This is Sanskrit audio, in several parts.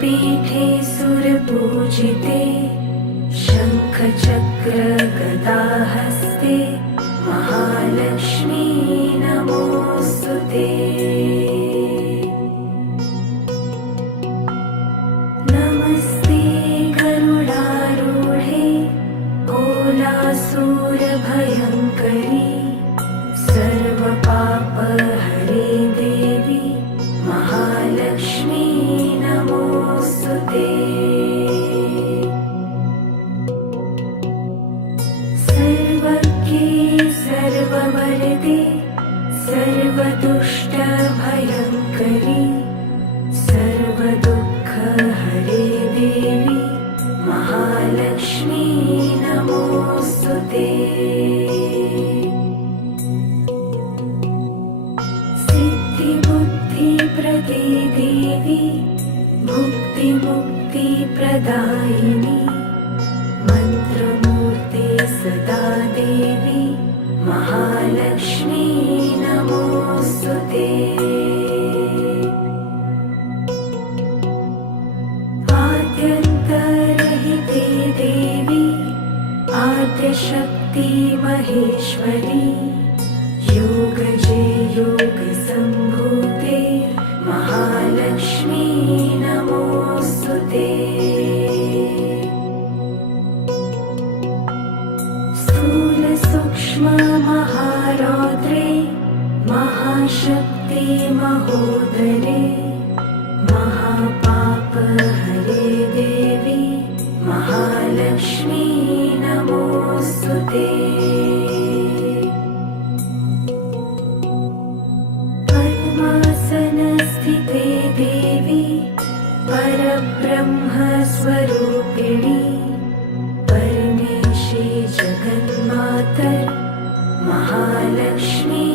पीठे सुरपूजिते शङ्खचक्रगदाहस्ते महालक्ष्मी नमोऽस्तुते। नमस्ते गरुडारूढे कोलासूरभयङ्करी सर्वपापहरे देवी महालक्ष्मी नमोऽस्तुते। सर्वज्ञे सर्ववरदे सर्वदुष्टभयङ्करी सर्वदुःखहरे देवी महालक्ष्मी नमोऽस्तुते। सिद्धिबुद्धिप्रदे देवी भुक्तिमुक्तिप्रदायिनी मन्त्रमूर्ते सदा देवी महालक्ष्मी नमोऽस्तुते। आद्यन्तरहिते देवी आद्यशक्ति महेश्वरी योगजे योगसम्भूते महालक्ष्मी नमोऽस्तुते। स्थूलसूक्ष्ममहारौद्रे महाशक्ति महोदरे महापापहरे देवी महालक्ष्मी नमोऽस्तुते। पद्मासनस्थिते देवी परब्रह्मस्वरूपिणी परमेशी जगन्मातर महालक्ष्मी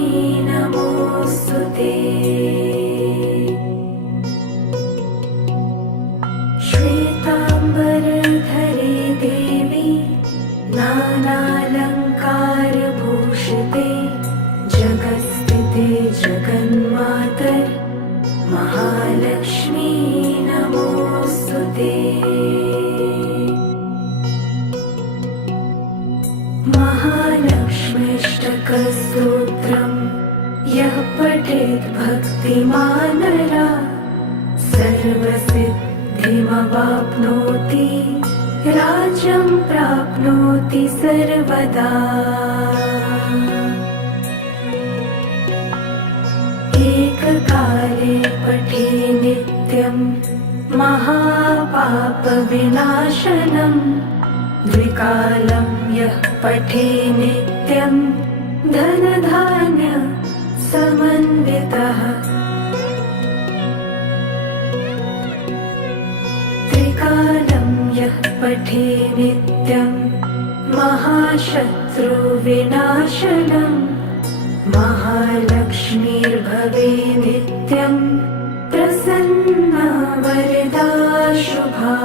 नमोऽस्तुते। श्वेताम्बरधरे देवी नानालङ्कारभूषिते जगत्स्थिते जगन्मातर महालक्ष्मी नमोऽस्तुते। महालक्ष्मीष्टकस्तोत्रम् यः पठेत् भक्तिमान् नरः सर्वसिद्धिमवाप्नोति राज्यं प्राप्नोति सर्वदा। एककाले पठे नित्यं महापापविनाशनम् द्विकालं यः पठे नित्यं धनधान्य समन्वितः त्रिकालं यः पठे नित्यं महाशत्रुविनाशनम् महालक्ष्मीर्भवे नित्यं प्रसन्ना वरदा शुभा।